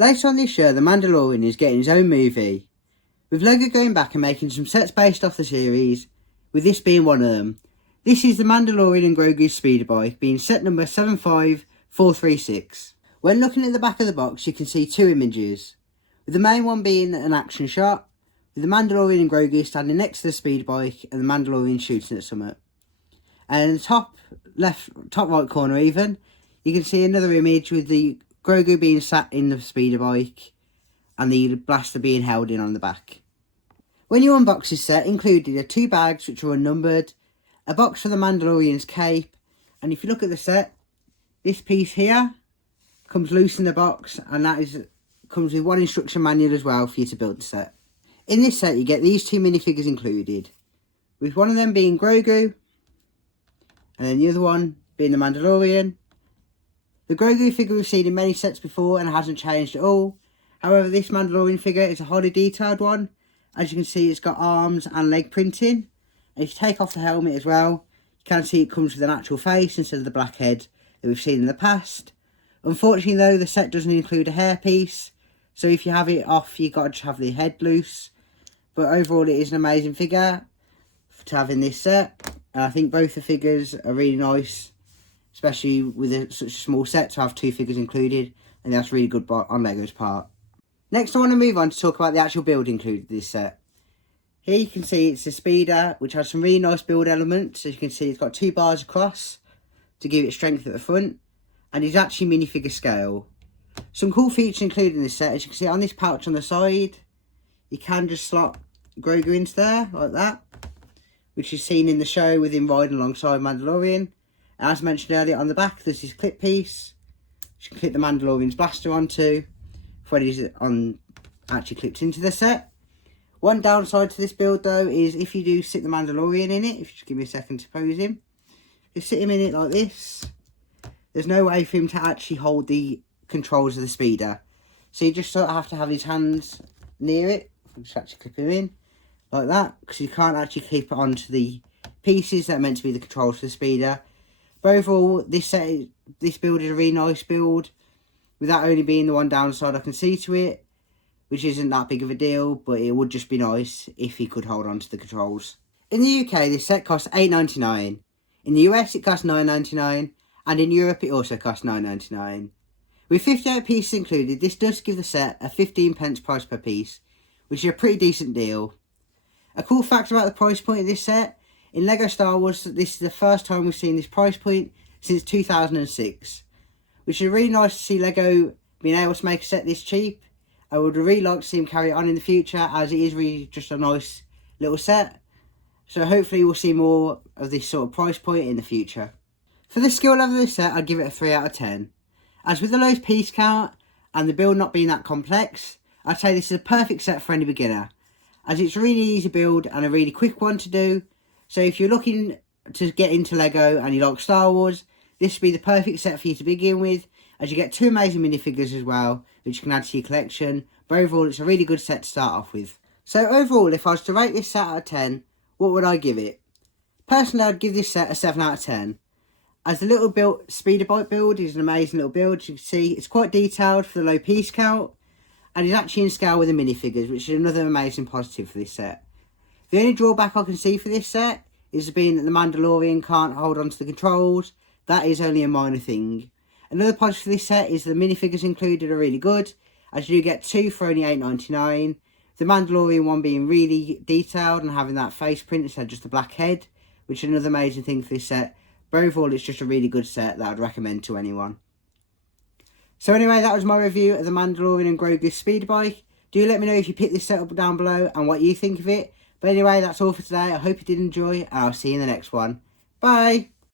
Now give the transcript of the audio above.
Later on this year, The Mandalorian is getting his own movie, with Lego going back and making some sets based off the series, with this being one of them. This is The Mandalorian and Grogu Speeder bike, being set number 75436. When looking at the back of the box, you can see two images, with the main one being an action shot, with the Mandalorian and Grogu standing next to the speed bike and the Mandalorian shooting at something. And in the top right corner even, you can see another image with the Grogu being sat in the speeder bike and the blaster being held in on the back. When you unbox this set, included are two bags which are unnumbered, a box for the Mandalorian's cape, and if you look at the set, this piece here comes loose in the box, and comes with one instruction manual as well for you to build the set. In this set you get these two minifigures included, with one of them being Grogu and then the other one being the Mandalorian. The Grogu figure we've seen in many sets before and hasn't changed at all. However, this Mandalorian figure is a highly detailed one. As you can see, it's got arms and leg printing. And if you take off the helmet as well, you can see it comes with an actual face instead of the black head that we've seen in the past. Unfortunately though, the set doesn't include a hairpiece, so if you have it off, you've got to just have the head loose. But overall, it is an amazing figure to have in this set. And I think both the figures are really nice, especially with such a small set to have two figures included, and that's really good on Lego's part. Next I want to move on to talk about the actual build included in this set. Here you can see it's a speeder which has some really nice build elements. As you can see, it's got two bars across to give it strength at the front, and it's actually minifigure scale. Some cool features included in this set, as you can see on this pouch on the side, you can just slot Grogu into there like that, which is seen in the show with him riding alongside Mandalorian. As mentioned earlier, on the back there's this clip piece which you can clip the Mandalorian's blaster onto when he's actually clipped into the set. One downside to this build though is if you do sit the Mandalorian in it, if you just give me a second to pose him, you sit him in it like this, there's no way for him to actually hold the controls of the speeder. So you just sort of have to have his hands near it. I'll just actually clip him in like that, because you can't actually clip it onto the pieces that are meant to be the controls for the speeder. But overall, this build is a really nice build, with that only being the one downside I can see to it, which isn't that big of a deal, but it would just be nice if he could hold on to the controls. In the UK, this set costs £8.99. In the US, it costs £9.99, and in Europe, it also costs £9.99. With 58 pieces included, this does give the set a 15p price per piece, which is a pretty decent deal. A cool fact about the price point of this set, in LEGO Star Wars, this is the first time we've seen this price point since 2006, which is really nice to see LEGO being able to make a set this cheap. I would really like to see him carry it on in the future, as it is really just a nice little set. So hopefully we'll see more of this sort of price point in the future. For the skill level of this set, I'd give it a 3 out of 10. As with the low piece count and the build not being that complex, I'd say this is a perfect set for any beginner, as it's a really easy build and a really quick one to do. So if you're looking to get into LEGO and you like Star Wars, this would be the perfect set for you to begin with, as you get two amazing minifigures as well, which you can add to your collection. But overall, it's a really good set to start off with. So overall, if I was to rate this set out of 10, what would I give it? Personally, I'd give this set a 7 out of 10. As the little speeder bike build is an amazing little build. As you can see, it's quite detailed for the low piece count, and is actually in scale with the minifigures, which is another amazing positive for this set. The only drawback I can see for this set is being that the Mandalorian can't hold on to the controls. That is only a minor thing. Another positive for this set is the minifigures included are really good, as you do get two for only £8.99. The Mandalorian one being really detailed and having that face print instead of just a black head, which is another amazing thing for this set. But overall, it's just a really good set that I'd recommend to anyone. So anyway, that was my review of the Mandalorian and Grogu Speeder bike. Do let me know if you picked this set up down below and what you think of it. But anyway, that's all for today. I hope you did enjoy, and I'll see you in the next one. Bye!